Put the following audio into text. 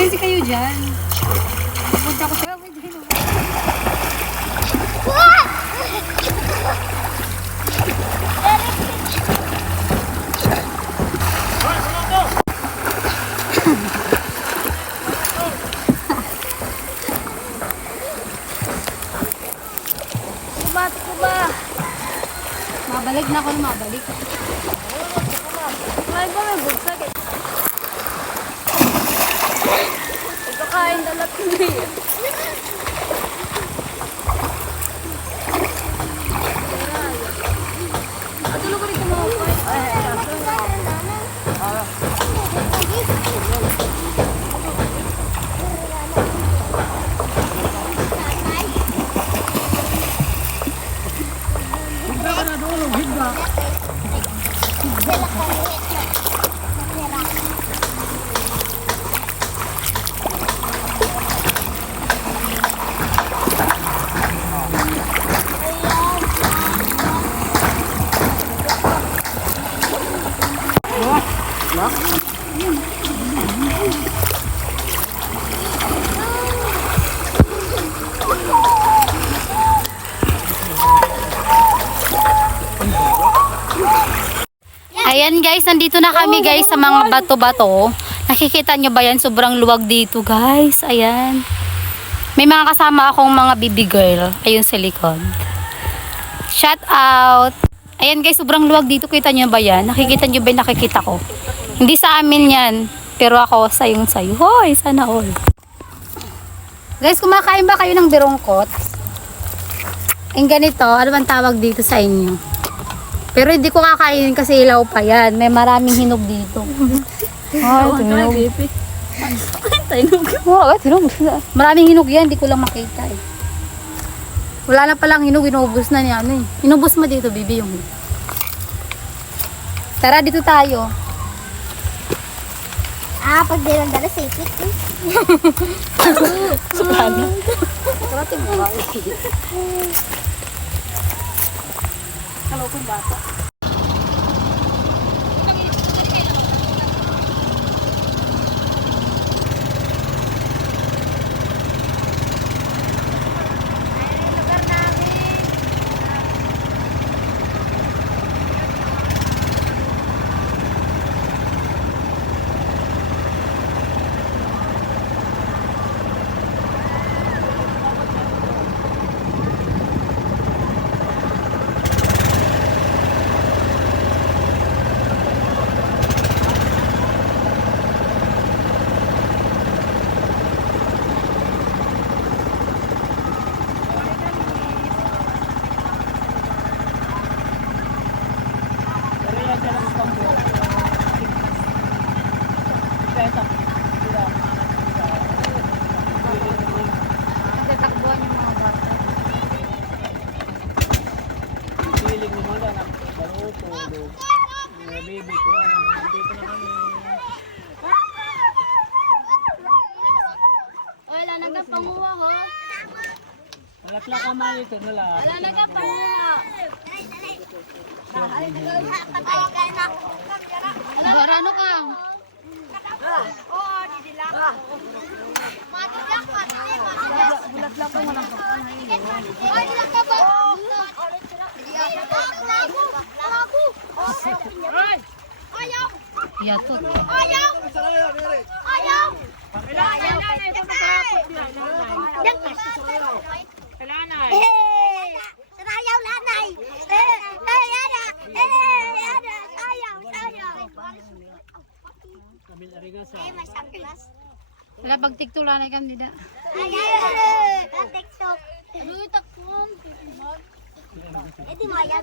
kasi kayo dyan. Punta ko siya. Bato ko ba? Mabalik na ako na mabalik. May ba may bugtag eh? Ipakain dalat ko na yun. Atulo ko rin kumapay. Ayan guys, nandito na kami guys sa mga bato-bato. Nakikita nyo ba yan? Sobrang luwag dito guys. Ayan. May mga kasama akong mga baby girl. Ayun sa likod. Shout out. Ayan guys, sobrang luwag dito. Kita nyo ba yan? Nakikita nyo ba yung nakikita ko? Hindi sa amin yan. Pero ako sayong sayo. Hoy, sana all. Guys, kumakain ba kayo ng birongkot? Yung ganito, ano bang tawag dito sa inyo? Pero hindi ko kakainin kasi ilaw pa yan. May maraming hinog dito. Ay, tinog. Ay, tinog. Maraming hinog yan. Hindi ko lang makita eh. Wala na palang hinog. Inubos na niya. Ano eh. Inubos mo dito, bibi yung. Tara, dito tayo. Pag dilang-dala sa ipit eh. Sukana. Tara, timbang. Hello, kung bata. Tatakbuhan yung mga bata. Feeling mo wala na baruto, mga baby ko, nandito na kami. Wala nagpapanguha ho. Malaklak ka man ito, wala. Wala nagpapanguha. Ano ka? Bulat-bulat ko mo lang pa. Yatot. Wala pag tiktulan ay kami da. TikTok. Ano yung takpon? Eh di maya.